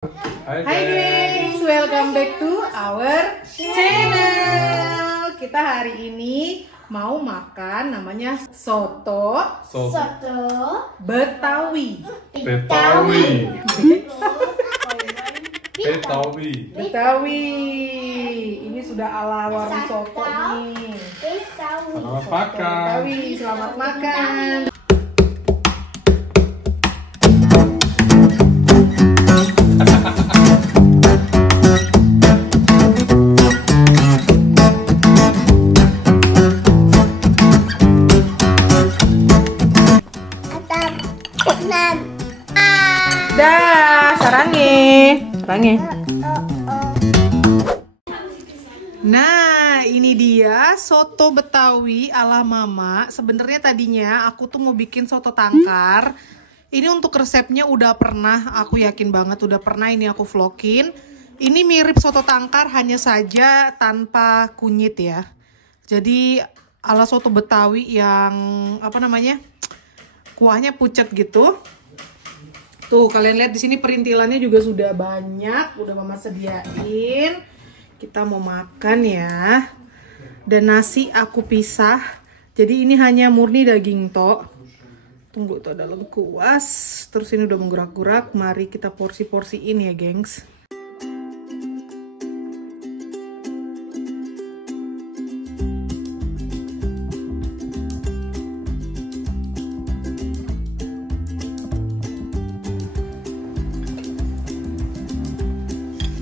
Hai gengs, welcome back to our channel. Kita hari ini mau makan namanya soto Betawi. Ini sudah ala warung soto nih. Selamat makan. Betawi, selamat makan. Dah, sarange. Nah, ini dia soto Betawi ala Mama. Sebenarnya tadinya aku tuh mau bikin soto tangkar. Ini untuk resepnya udah pernah, aku yakin banget udah pernah ini aku vlogin. Ini mirip soto tangkar hanya saja tanpa kunyit ya. Jadi ala soto Betawi yang apa namanya? Kuahnya pucat gitu. Tuh, kalian lihat di sini perintilannya juga sudah banyak, udah Mama sediain. Kita mau makan ya. Dan nasi aku pisah. Jadi ini hanya murni daging tok. Tunggu tuh ada lengkuas. Terus ini udah menggerak-gerak. Mari kita porsi-porsiin ya, gengs.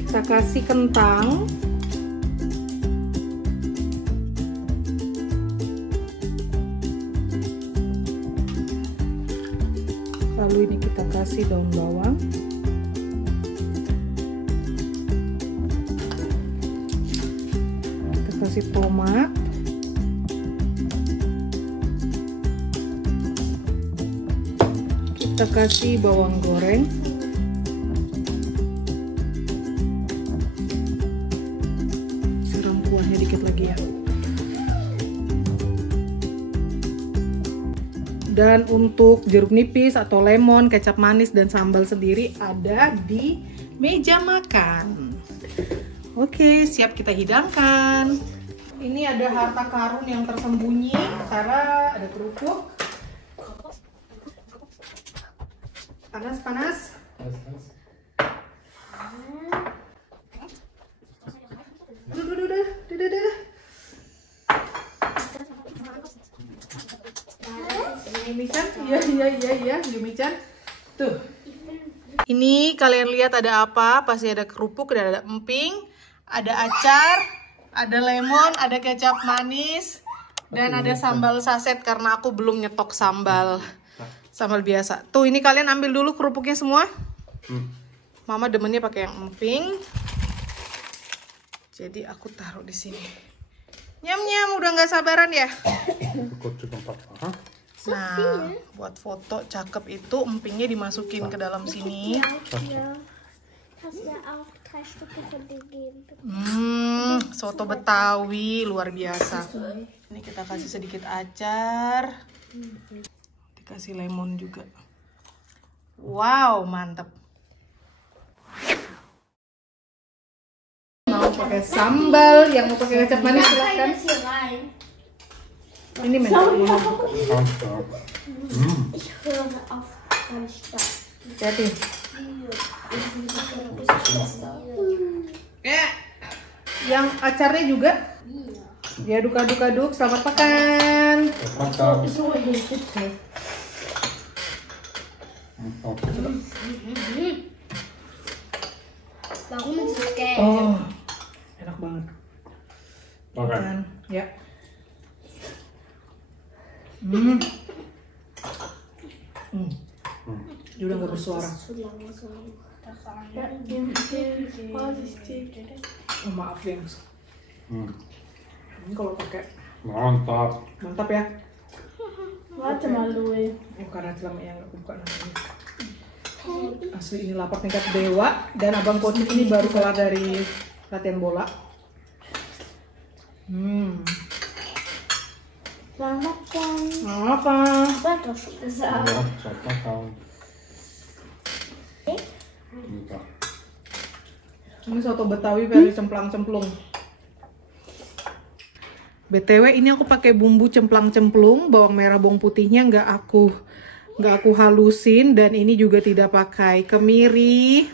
Kita kasih kentang. Lalu ini kita kasih daun bawang. Kita kasih tomat. Kita kasih bawang goreng. Dikit lagi ya. Dan untuk jeruk nipis atau lemon, kecap manis dan sambal sendiri ada di meja makan. Oke, siap kita hidangkan. Ini ada harta karun yang tersembunyi karena ada kerupuk. Panas. Udah. Yumi-chan, iya, Yumi-chan. Tuh. Ini kalian lihat ada apa? Pasti ada kerupuk, dan ada emping, ada acar, ada lemon, ada kecap manis, dan ada sambal saset karena aku belum nyetok sambal biasa. Tuh, ini kalian ambil dulu kerupuknya semua. Mama demennya pakai yang emping. Jadi aku taruh di sini. Nyam, udah nggak sabaran ya? Nah, buat foto cakep itu empingnya dimasukin ke dalam sini. Soto Betawi luar biasa. Ini kita kasih sedikit acar, dikasih lemon juga. Wow, mantep. Mau pakai sambal, yang mau pakai kecap manis silahkan. Ini mentolnya. Hati. Yang acarnya juga diaduk-aduk. Selamat makan. Oh, enak banget. Makan. Ya. Dia udah nggak bersuara. Oh, maaf gengs. Ini kalau pakai mantap ya. Karena selama yang nggak buka nanti. Asli ini lapar tingkat dewa. Dan abang Poti ini baru kelar dari latihan bola. Selamat kan. Apa? Ini soto Betawi versi cemplang-cemplung. BTW ini aku pakai bumbu cemplang-cemplung, bawang merah, bawang putihnya nggak aku halusin, dan ini juga tidak pakai kemiri.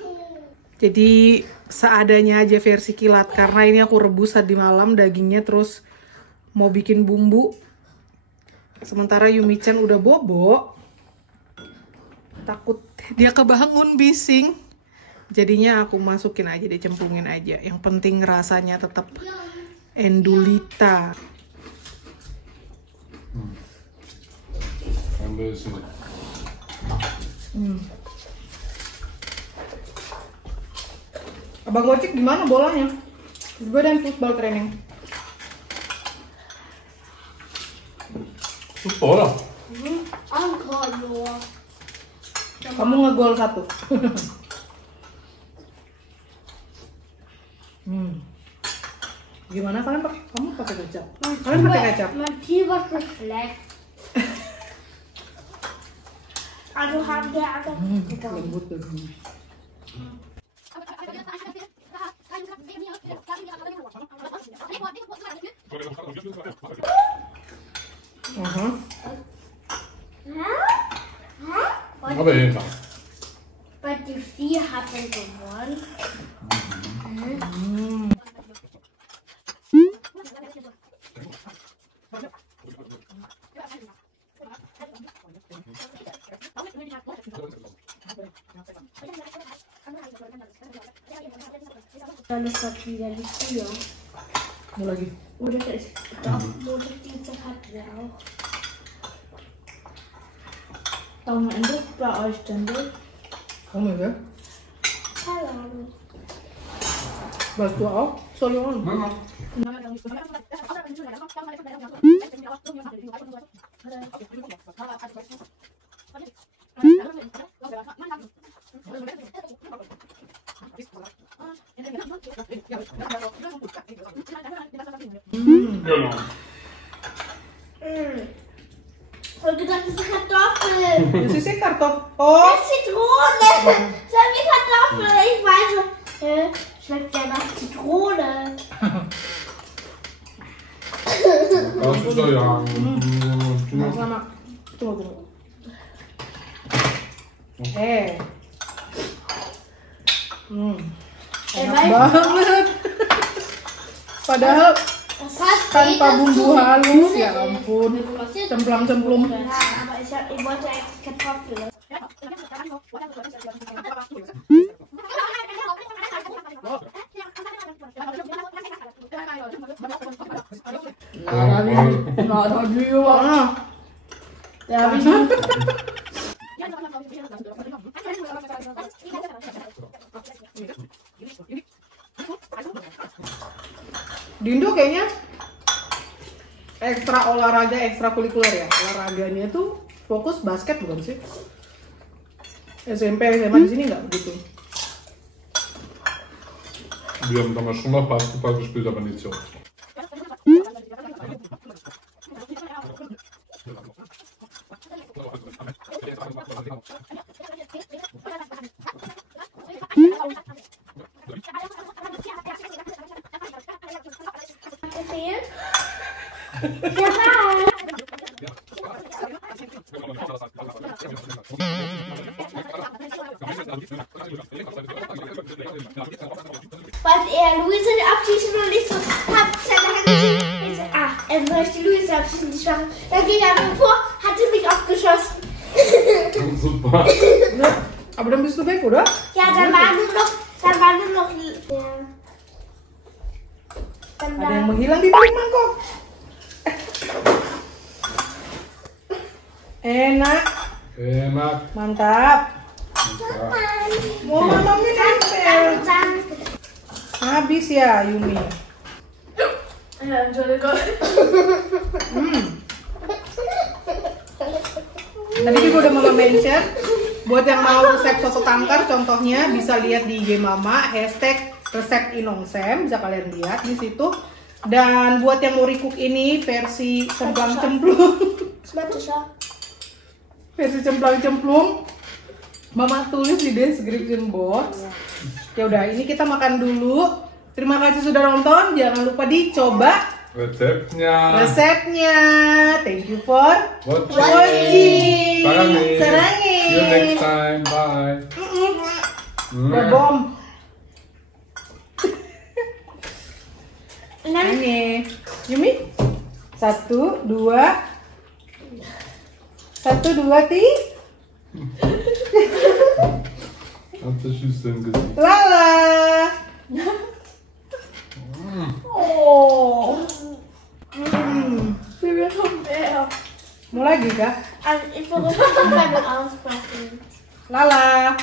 Jadi seadanya aja versi kilat, karena ini aku rebus tadi malam dagingnya, terus mau bikin bumbu. Sementara Yumi-chan udah bobo, takut dia kebangun bising. Jadinya aku masukin aja, dicemplungin aja. Yang penting rasanya tetap endulita. Ambil sini. Abang Gocek gimana bolanya? Gue dan football training. Bola. Kamu ngegol 1. Gimana kalian pakai? Kamu pakai kecap? Kalian pakai kecap? Mati was schlecht. Also haben wir aber Lembut dagingnya. Aber egal. Bei die 4 hat er gewonnen. Dann ist das wieder die 4. Mau lagi? Oder ist doch Montag, Dienstag hatten wir auch. Warum endet bei euch denn das? Kamu ya? Keine Ahnung. Weißt du auch? Soll ich auch? Mama. Genau. Ich hab gedacht, das ist Kartoffel. Das ist Kartoffel. Oh! Das ist Zitrone. Das ist wie Kartoffel. Ich weiß nicht. Schmeckt ja nach Zitrone. Das ist ja. Sama. Tunggu. Enak banget. Padahal Das heißt, tanpa bumbu halus, ya ampun. Cemplang-cemplung. Ja, aber ich wollte eigentlich Kartoffeln. Nggak ada juga. Da habe ich Dindo kayaknya ekstra olahraga, ekstra kulikuler ya. Olahraganya tuh fokus basket bukan sih? SMP, SMA di sini nggak begitu. Wir haben damals schon mal Basketball gespielt, aber nicht so. gefehlt. Ja. Was Luise abschießen und ich so, soll ich die Luise abschießen, die Schwache. Dann ging er mir vor, hat sie mich abgeschossen. Super. Aber dann bist du weg, oder? Ja, dann war nur noch, ja. Dann Ada yang war, menghilang di balik mangkok. Enak, Enak. mantap. Mantap. Mau mama nempel. Habis ya, Yumi. Entschuldigung. Tadi juga udah mama mention. Buat yang mau resep soto tangkar, contohnya bisa lihat di IG Mama, #resep Inongsem, bisa kalian lihat di situ. Dan buat yang mau recook ini versi cemplang-cemplung, versi cemplang-cemplung, Mama tulis di description box. Ya udah, ini kita makan dulu. Terima kasih sudah nonton. Jangan lupa dicoba Resepnya. Thank you for watching. watching. Sarangin. See you next time. Bye. Udah bom. Nah, Ini, Yumi. 1, 2. 1, 2, 3. Hat der Schüssel im Gesicht. Lala. oh. Hmm. Wir bekommen mehr. Mau lagi kah? Also ich versuche es mal auspacken. Lala.